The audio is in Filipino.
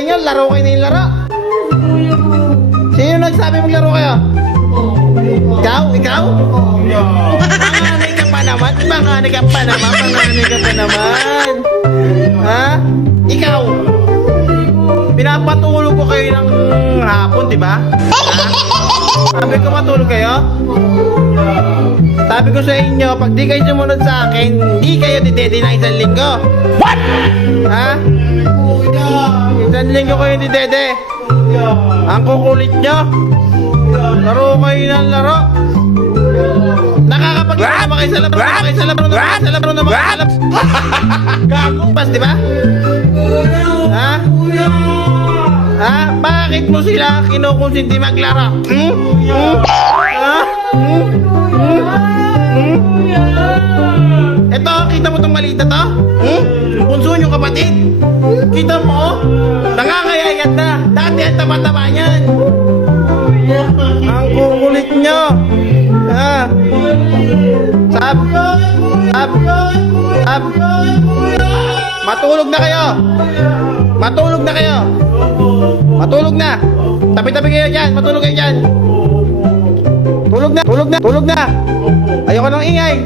inyo, laro kayo na yung laro. Sino nagsabi maglaro kayo? Ikaw? Ikaw? Panganay ka pa naman. Panganay ka pa naman. Panganay ka pa naman. Ha? Ikaw? Pinapatulog ko kayo ng hapon, di ba? Ha? Sabi ko matulog kayo? Sabi ko sa inyo, pag di kayo sumunod sa akin, hindi kayo didede na isang linggo. What? Ha? Isang linggo kayo didede. Ang kukulit nyo. Laro kayo ng laro. Nakakapaglaro naman kayo sa labro naman. Gago, di ba? Ha? Ha? Bakit mo sila kinukonsinti maglaro? Ha? Ito, kita mo itong maliit na to? Punso yung kapatid. Kita mo, oh? Nangangayayat na. Dati ang taba-taba niyan. Ang kukulit nyo. Ha? Sab. Matulog na kayo. Matulog na kayo. Matulog na. Tabi-tabi kayo dyan. Matulog kayo dyan. Tulog na. Ayoko ng ingay.